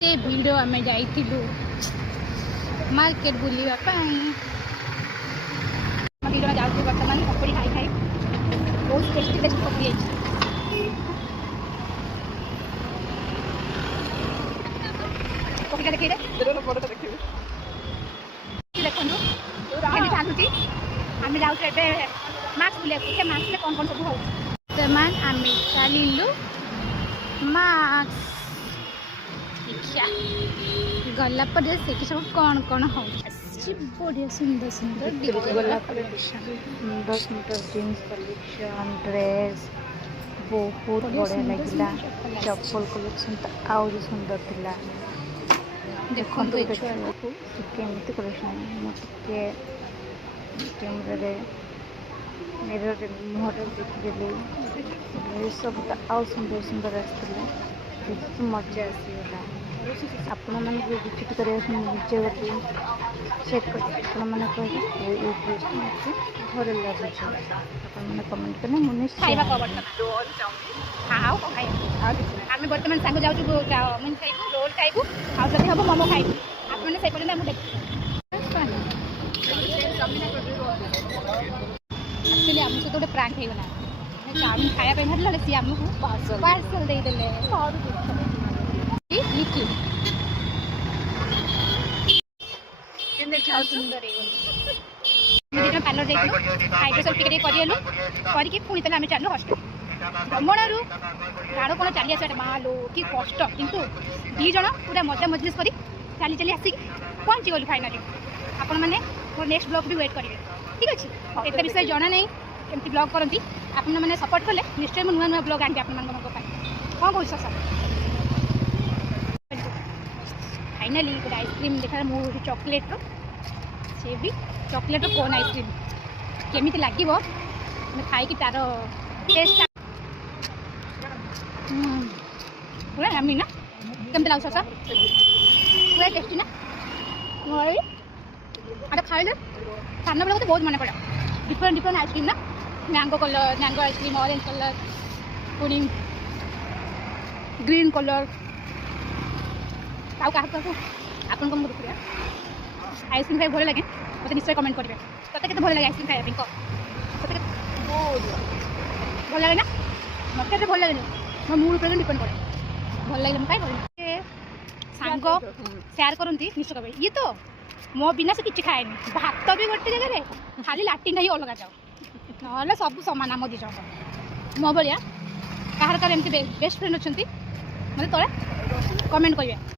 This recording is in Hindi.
से भिड़ आम जाइलु मार्केट बुलापाई दी जन जाऊँ बर्तमान पकड़ी खाई खाई बहुत टेस्टी टेस्ट पकड़ी पकड़ा देखिए देखो चालुची आम जाऊे मास्क बुलाया मास्क कौन कौन सब हो आम चलू मास्क गला से सब कौन कौन हो बढ़िया सुंदर सुंदर सुंदर सुंदर जीन्स कलेक्शन ड्रेस बहुत बढ़िया लगे चप्पल कलेक्शन तो आउरी सुंदर थिला देखो केमती कलेक्शन मुझे कैमेरा मिरर मुहर देखिदेली सब तो आउ सुंदर सुंदर आसते मजा आसीगला आपण मैंने विजिट कर निजे गए चेक कर मैंने कहे ये ड्रेस भल लगे आपने कमेंट करें मुझे खाइबा आम बर्तमान सांग जाऊँ चाउमिन खाइबू रोल खाइबू आदि हम मोमो खाइबू आपने से पर्यटन एक्चुअली आम सहित गोटे प्रांक होगला चाउमिन खाया बाहर सी आमको पार्सल देदेले सुंदर पार्लर हाइड्रो सब टिके करलु करके पुणी तेल आम चलू हस्टेल भ्रमणु गाड़ कौन चली आस मालो कि कष्ट किंतु दी जन पूरा मजा मजलिस कर चली चली आसिक पहुँची गलु फाइनाली आपण मैंने मोर नेक्स्ट ब्लॉग भी वेट करेंगे ठीक अच्छे एत विषय जना नहीं केमती ब्लॉग करती आपने मैंने सपोर्ट कले निश्चय मुझे नुआ नुआ ब्लॉग आनी कौन कौन सर फाइनाली गोटे आइसक्रीम देखा मुझे चॉकलेट सी भी चॉकलेट कोन आइसक्रीम केमी लगे खाई तार टेस्ट पूरा यम्मी ना केमती लगे सर पूरा टेस्टी ना आटा खाइले सान बेला बहुत मन पड़ा डिफरेंट डिफरेंट आइसक्रीम ना mango colour mango ice cream orange colour पुणी ग्रीन कलर क्या आपन को आइसक्रीम खाई भल लगे मतलब निश्चय कमेंट करेंगे तोते के भल लगे आइसक्रीम खाया कह भल लगे ना मत भल लगे मो मूड पर डिपेंड करे भल लगे मुझे कहीं सांग सेयार करती निश्चय कहे ये तो मो बिना से किसी खाएनि भात भी गोटे जगह खाली लाट्रिन ही अलग जाओ ना सब सामान आम दी जाओ मो भाया कहार एमती बेस्ट फ्रेंड अच्छा मतलब तले कमेंट करेंगे।